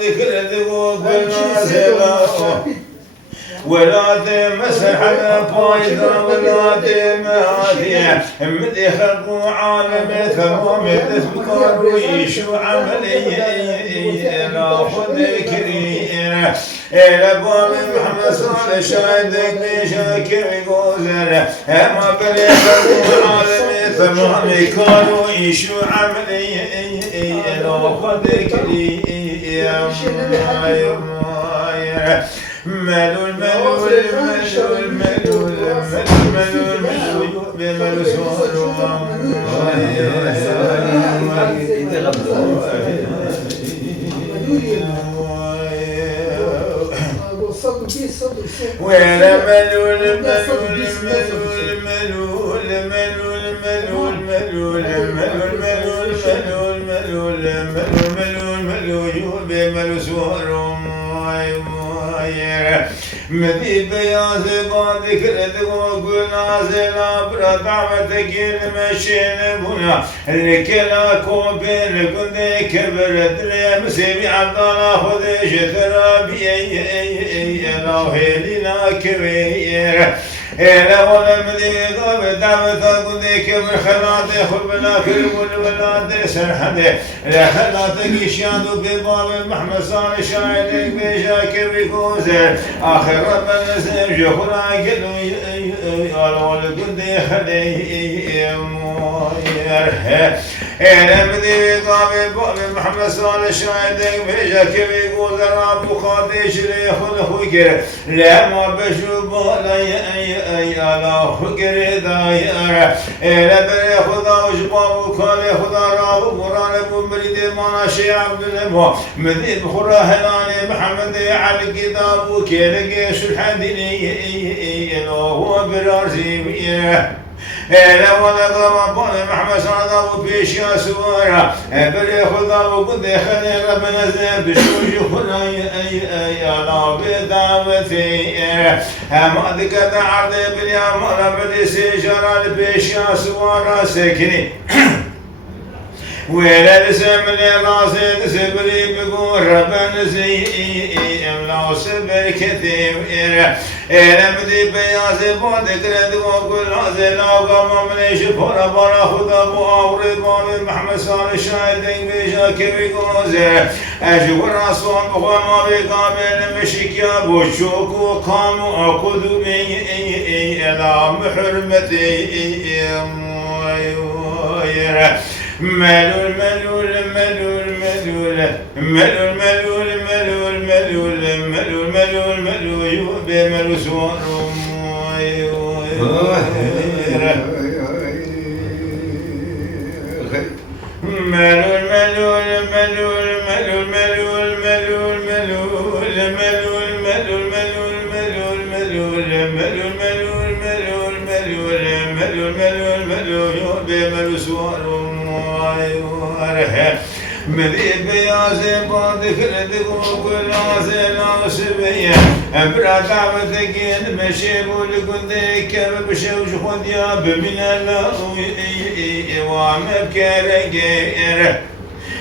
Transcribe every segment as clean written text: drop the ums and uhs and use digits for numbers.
ذكر ذوق والنازلة ولاد مسحنا فايدة ولاد مهاتية مدي خلقوا عالم ثمام تذكر ويشو عملية ناخذ كريرة لباب محمد صالح شاهدك بشاكر غوزر ما بلي خلقوا عالم ثمام كانوا يشو عملية ناخذ كريرة ملول ملول ملول ملول ملول ملول ملول ولا ملول ملول ملول ملول ملول ملول ملول ملول ملول ملول ملول ملول ملول سوار مدي بياض بعدك ردوق نازل أبرد عمتك المشين بنا الكلا كوبين كنت كبرت لي مسيبي عبد الله خذ شترابي الله لنا كبير إلا ولا مدي غاب دعوة كنت كبر خلاطي خبنا كرب الولاد سرحدي لا خلاطك يشيادو بباب محمد صالح شاهدك بشاكر بكوزر آخر ربنا سيمشي خلا قلو يالول كنت خلي موير إلا مدي غاب باب محمد صالح شاهدك بشاكر بكوزر أبو خاطي شريخ الخوكر لا ما بشوفه لا يا فكر داير إلى بري خدا وجباب وكالي خدا راب وقران أبو مريد مانا شيخ عبد الله مديد بخرا هلاني محمد على الكتاب وكيل جيش الحديني هو برازي إلا ولا ضرب محمد صلى الله عليه وسلم سوارا بري خدا وقد خلي ربنا زين بشوج خدا يا الله بدعوتي ما ذكرت عرض باليوم ولا بدي سجارة بيشيا سوارا سكني ولا لسم لراسي سبري بقول ربنا زي املا صبر كثير إلى مدي بياز بعدك ردوق العزل وقام من شفورة برا خدا مؤورد مامي محمد صالح شاهدين بشاكي بقوزر أجو الرسول بخوما بقابل مشيكيا بوشوك وقاموا أقودوا بي إلى محرمتي ملول ملول ملول ملول ملول ملول ملول ملول ملول ملول ملول بملول سوار ملول ملول ملول ملول ملول ملول ملول ملول ملول ملول ملول ملول ملول ملول ملول ملول ملول ملول بملول سوار مدي بياز بعدك ردوق العزل عصبية أبرا دعوتك المشي ولقندك بشوش خديا بمن الله وعمل كرقير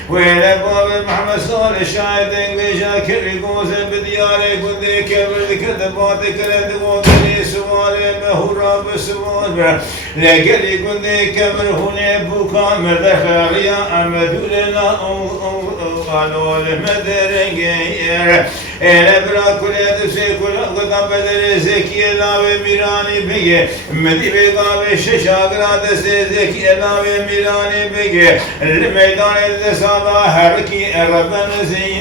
ولا باب محمد صالح شاهدك بشاكر قوس بديارك وديك بالكذباتك ردوق لي سوال مهورا بسوال لقلي كنت كمر هنا بكام ذخاريا أمدو لنا قالوا المدرقير إلا برا كل يدسي كل قدام بدر زكي لاوي ميراني بيجي مدي بيقام الششاقرا دسي زكي لاوي ميراني بيجي الميدان الدسابة حركي ربنا زي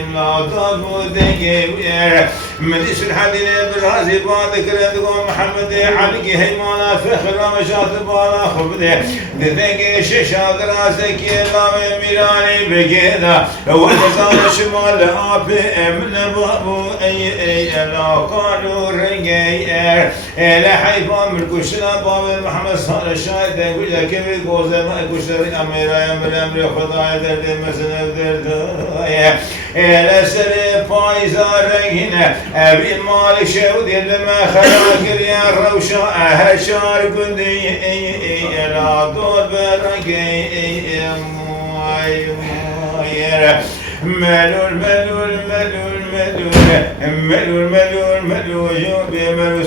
إملا طابو ديجي مدي سلحدين برازي بعدك ردقو محمد علقي هيمانا فخر مشاط بالا خبده دذنقي ششاقرا زكي لاوي ميراني بيجي والدزان شمال آبي من بابو أي لا قالوا رجعي لا حيفا من كشنا باب محمد صار الشاهد ولا كبر جوزه ما كشر أمير خداي درد مسنا درد لا سر فايزا رجينا أبي مالك شهود لما خلاك يا روشة هشار كندي لا دور برجعي melul melul melul melul melul melul melul melul melul